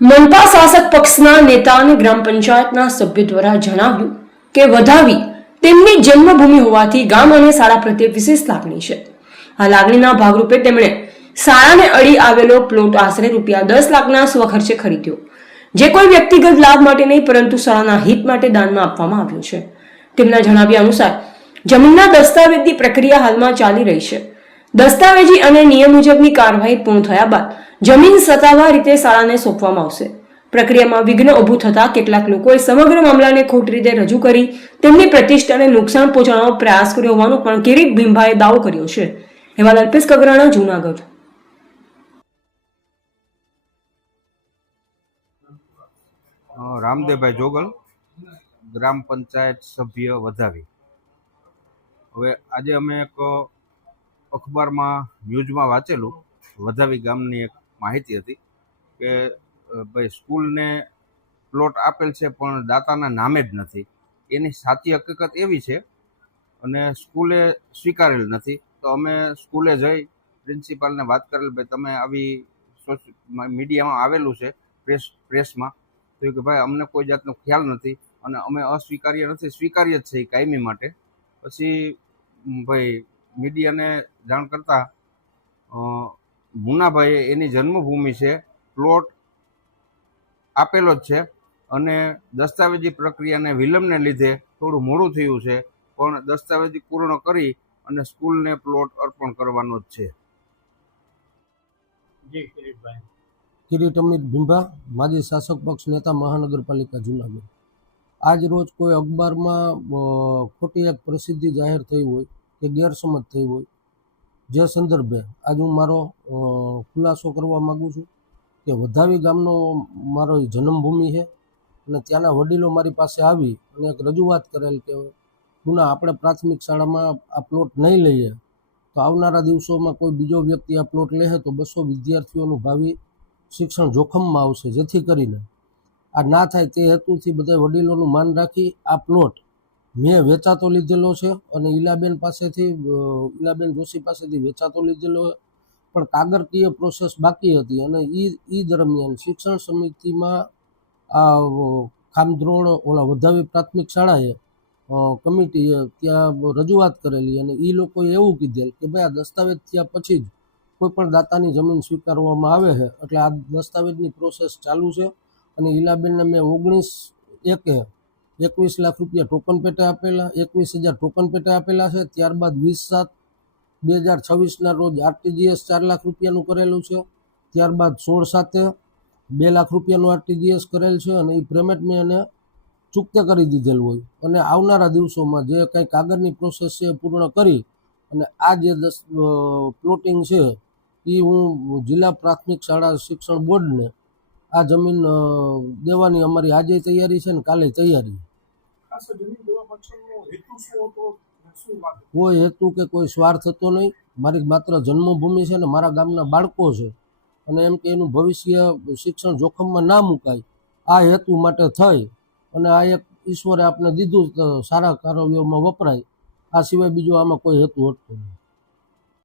મનપા શાસક પક્ષના નેતા અને ગ્રામ પંચાયતના સભ્ય દ્વારા જણાવ્યું કે વધાવી તેમની જન્મભૂમિ હોવાથી ગામ અને શાળા પ્રત્યે વિશેષ લાગણી છે। આ લાગણીના ભાગરૂપે તેમણે શાળાને અડી આવેલો પ્લોટ આશરે ₹10 લાખના સ્વખર્ચે ખરીદ્યો, જે કોઈ વ્યક્તિગત લાભ માટે નહીં પરંતુ શાળાના હિત માટે દાનમાં આપવામાં આવ્યો છે। તેમના જણાવ્યા અનુસાર જમીનના દસ્તાવેજની પ્રક્રિયા હાલમાં ચાલી રહી છે। દસ્તાવેજી અને નિયમ મુજબની કાર્યવાહી પૂર્ણ થયા બાદ જમીન સત્તાવાર રીતે શાળાને સોંપવામાં આવશે। પ્રક્રિયામાં વિઘ્ન ઊભું થતા કેટલાક લોકોએ સમગ્ર મામલાને ખોટી રીતે રજૂ કરી તેમની પ્રતિષ્ઠાને નુકસાન પહોંચાડવાનો પ્રયાસ કર્યો હોવાનું પણ કિરીટ ભીમભાઈએ દાવો કર્યો છે। અહેવાલ અલ્પેશ કગરાણા, જૂનાગઢ। રામદેવભાઈ જોગલ, ગ્રામ પંચાયત સભ્ય વધાવી। હવે આજે અમે એક અખબારમાં ન્યૂઝમાં વાંચેલું, વધાવી ગામની એક માહિતી હતી કે ભાઈ સ્કૂલને પ્લોટ આપેલ છે પણ દાતાના નામે જ નથી। એની સાચી હકીકત એવી છે અને સ્કૂલે સ્વીકારેલ નથી। તો અમે સ્કૂલે જઈ પ્રિન્સિપાલને વાત કરેલ, ભાઈ તમે આવી મીડિયામાં આવેલું છે, પ્રેસમાં, તો કે ભાઈ અમને કોઈ જાતનો ખ્યાલ નથી અને અમે અસ્વીકાર્ય નથી, સ્વીકાર્ય જ છે એ કાયમી માટે। પછી ભાઈ મીડિયાને જાણ કરતાં મુનાભાઈએ એની જન્મભૂમિ છે, પ્લોટ આપેલો જ છે અને દસ્તાવેજી પ્રક્રિયાને વિલંબને લીધે થોડું મોડું થયું છે, પણ દસ્તાવેજી પૂર્ણ કરી અને સ્કૂલને પ્લોટ અર્પણ કરવાનો જ છે। કિરીટ અમિત ભીંભા, માજી શાસક પક્ષ નેતા, મહાનગરપાલિકા જૂનાગઢ। આજ રોજ કોઈ અખબારમાં ખોટી એક પ્રસિદ્ધિ જાહેર થઈ હોય કે ગેરસમજ થઈ હોય, જે સંદર્ભે આજ હું મારો ખુલાસો કરવા માગું છું કે વધાવી ગામનો મારો જન્મભૂમિ છે અને ત્યાંના વડીલો મારી પાસે આવી અને એક રજૂઆત કરેલ કે ગુના આપણે પ્રાથમિક શાળામાં આ પ્લોટ નહીં લઈએ તો આવનારા દિવસોમાં કોઈ બીજો વ્યક્તિ આ પ્લોટ લે તો 200 વિદ્યાર્થીઓનું ભાવિ શિક્ષણ જોખમમાં આવશે। જેથી કરીને આ ના થાય તે હેતુથી બધા વડીલોનું માન રાખી આ પ્લોટ મેં વેચાતો લીધેલો છે અને ઈલાબેન જોશી પાસેથી વેચાતો લીધેલો, પણ કાગળકીય પ્રોસેસ બાકી હતી અને એ દરમિયાન શિક્ષણ સમિતિમાં આ ખામધ્રોળ વધાવી પ્રાથમિક શાળાએ કમિટીએ ત્યાં રજૂઆત કરેલી અને એ લોકોએ એવું કીધેલ કે ભાઈ આ દસ્તાવેજ થયા પછી જ કોઈ પણ દાતાની જમીન સ્વીકારવામાં આવે છે, એટલે આ દસ્તાવેજની પ્રોસેસ ચાલુ છે અને ઈલાબેનને મેં 21 લાખ રૂપિયા ટોકન પેટે આપેલા, 21,000 ટોકન પેટે આપેલા છે। ત્યારબાદ 20/7/2026ના રોજ આરટીજીએસ 4 લાખ રૂપિયાનું કરેલું છે। ત્યારબાદ 16/7 2 લાખ રૂપિયાનું આરટીજીએસ કરેલ છે અને એ પેમેન્ટ મેં એને ચૂકતે કરી દીધેલ હોય અને આવનારા દિવસોમાં જે કંઈ કાગળની પ્રોસેસ છે પૂર્ણ કરી અને આ જે પ્લોટિંગ છે એ હું જિલ્લા પ્રાથમિક શાળા શિક્ષણ બોર્ડને આ જમીન દેવાની અમારી આજે તૈયારી છે ને કાલે તૈયારી। કોઈ હેતુ કે કોઈ સ્વાર્થ હતો નહીં, મારી માત્ર જન્મભૂમિ છે ને મારા ગામના બાળકો છે અને એમ કે એનું ભવિષ્ય શિક્ષણ જોખમમાં ના મુકાય આ હેતુ માટે થઈ અને આ એક ઈશ્વરે આપણે દીધું સારા કાર્યોમાં વપરાય, આ સિવાય બીજો આમાં કોઈ હેતુ હતો નહીં।